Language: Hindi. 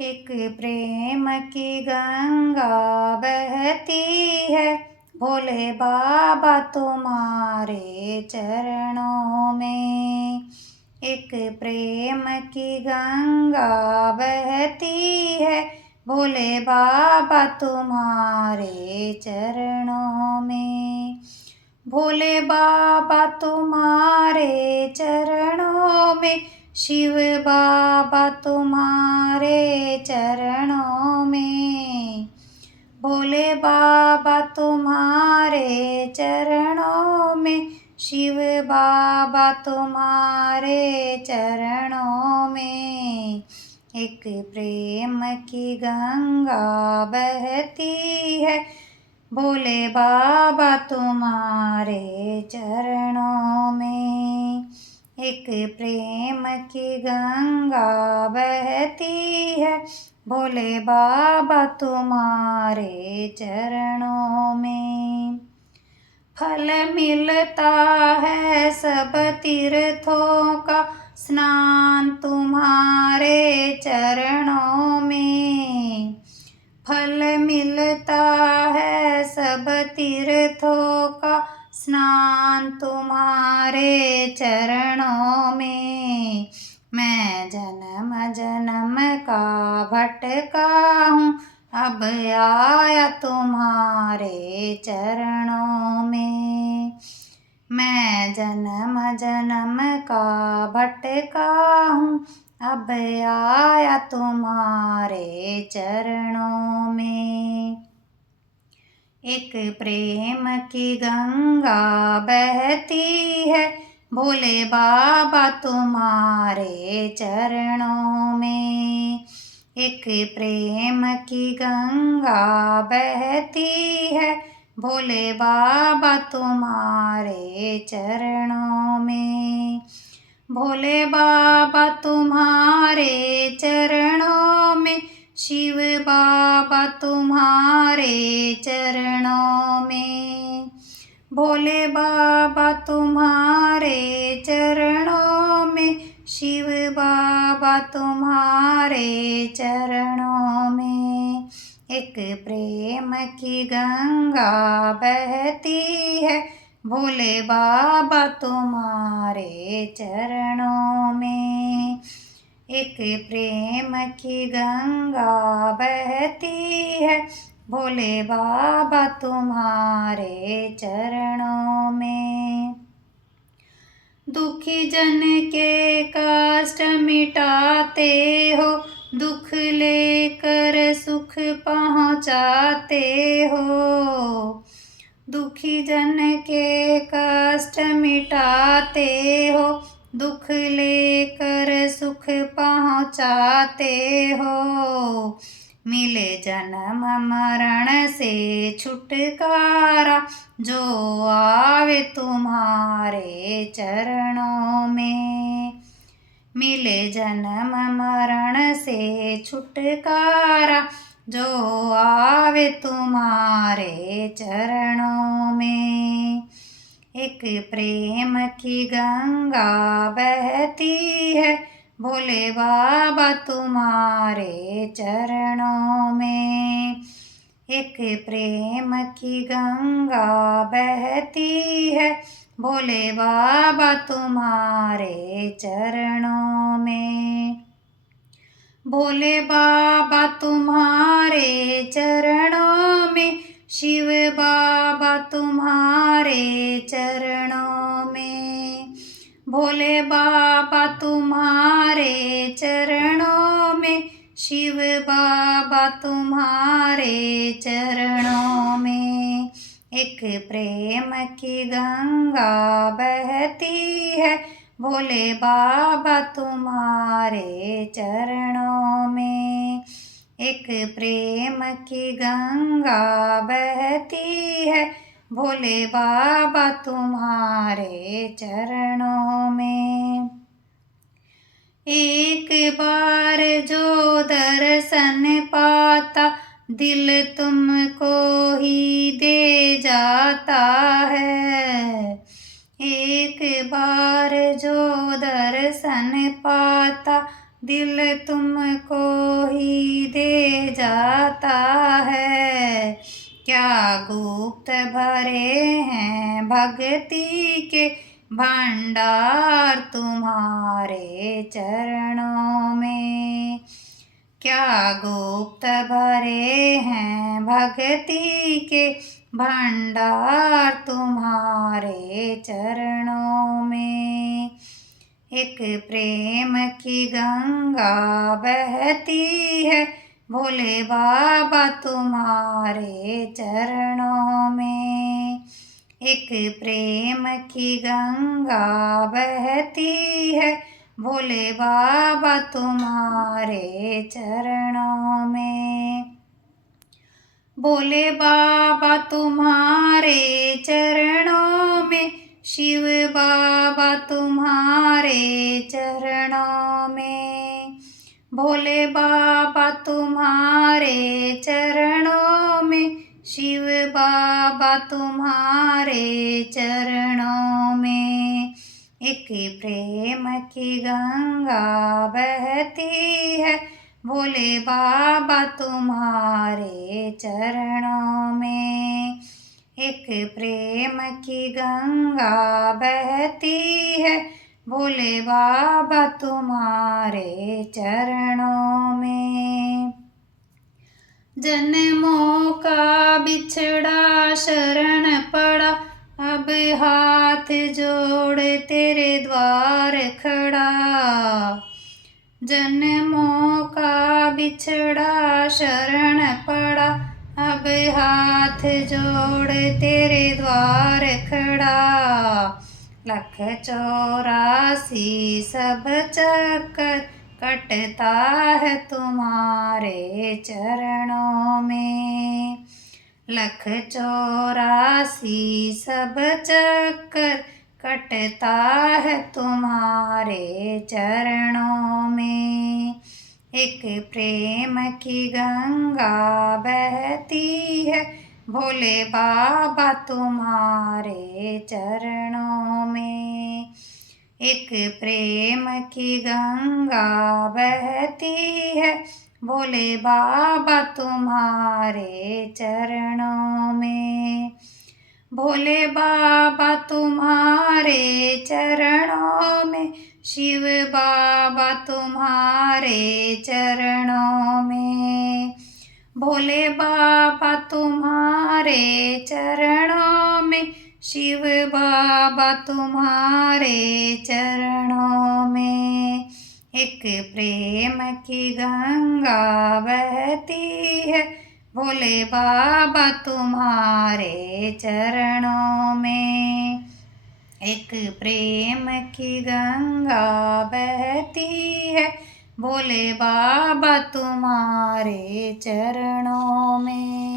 एक प्रेम की गंगा बहती है, भोले बाबा तुम्हारे चरणों में। एक प्रेम की गंगा बहती है, भोले बाबा तुम्हारे चरणों में। भोले बाबा तुम्हारे चरणों में, शिव बाबा तुम्हारे चरणों में। भोले बाबा तुम्हारे चरणों में, शिव बाबा तुम्हारे चरणों में। एक प्रेम की गंगा बहती है, भोले बाबा तुम्हारे चरणों में। एक प्रेम की गंगा बहती है, भोले बाबा तुम्हारे चरणों में। फल मिलता है सब तीर्थों का, स्नान तुम्हारे चरणों में। फल मिलता है सब तीर्थों का, स्नान तुम्हारे चरणों में। मैं जन्म जन्म का भटका हूँ, अब आया तुम्हारे चरणों में। मैं जन्म जन्म का भटका हूँ, अब आया तुम्हारे चरणों में। एक प्रेम की गंगा बहती है, भोले बाबा तुम्हारे चरणों में। एक प्रेम की गंगा बहती है, भोले बाबा तुम्हारे चरणों में। भोले बाबा तुम्हारे चरणों में, शिव बाबा तुम्हारे चरणों में। भोले बाबा तुम्हारे चरणों में, शिव बाबा तुम्हारे चरणों में। एक प्रेम की गंगा बहती है, भोले बाबा तुम्हारे चरणों में। एक प्रेम की गंगा बहती है, भोले बाबा तुम्हारे चरणों में। दुखी जन के कष्ट मिटाते हो, दुख लेकर सुख पहुँचाते हो। दुखी जन के कष्ट मिटाते हो, दुख लेकर सुख पहुँचाते हो। मिले जन्म मरण से छुटकारा, जो आवे तुम्हारे चरणों में। मिले जन्म मरण से छुटकारा, जो आवे तुम्हारे चरणों में। एक प्रेम की गंगा बहती है, भोले बाबा तुम्हारे चरणों में। एक प्रेम की गंगा बहती है, भोले बाबा तुम्हारे चरणों में। भोले बाबा तुम्हारे चरणों में, शिव बाबा तुम्हारे चरणों में। भोले बाबा तुम्हारे चरणों में, शिव बाबा तुम्हारे चरणों में। एक प्रेम की गंगा बहती है, भोले बाबा तुम्हारे चरणों में। एक प्रेम की गंगा बहती है, भोले बाबा तुम्हारे चरणों में। एक बार जो दर्शन पाता, दिल तुमको ही दे जाता है। एक बार जो दर्शन पाता, दिल तुमको ही दे जाता है। क्या गुप्त भरे हैं भक्ति के भंडार तुम्हारे चरणों में। क्या गुप्त भरे हैं भक्ति के भंडार तुम्हारे चरणों में। एक प्रेम की गंगा बहती है भोले बाबा तुम्हारे चरणों में। एक प्रेम की गंगा बहती है भोले बाबा तुम्हारे चरणों में। भोले बाबा तुम्हारे चरणों में, शिव बाबा तुम्हारे चरणों में। भोले बाबा तुम्हारे चरणों में, शिव बाबा तुम्हारे चरणों में। एक प्रेम की गंगा बहती है भोले बाबा तुम्हारे चरणों में। एक प्रेम की गंगा बहती है भोले बाबा तुम्हारे चरणों में। जन्मों का बिछड़ा शरण पड़ा, अब हाथ जोड़ तेरे द्वार खड़ा। जन्मों का बिछड़ा शरण पड़ा, अब हाथ जोड़ तेरे द्वार खड़ा। 184 सब चक्कर कटता है तुम्हारे चरणों में। 184 सब चक्कर कटता है तुम्हारे चरणों में। एक प्रेम की गंगा बहती है भोले बाबा तुम्हारे चरणों में। एक प्रेम की गंगा बहती है भोले बाबा तुम्हारे चरणों में। भोले बाबा तुम्हारे चरणों में, शिव बाबा तुम्हारे चरणों में। भोले बाबा तुम्हारे चरणों में, शिव बाबा तुम्हारे चरणों में। एक प्रेम की गंगा बहती है भोले बाबा तुम्हारे चरणों में। एक प्रेम की गंगा बहती है भोले बाबा तुम्हारे चरणों में।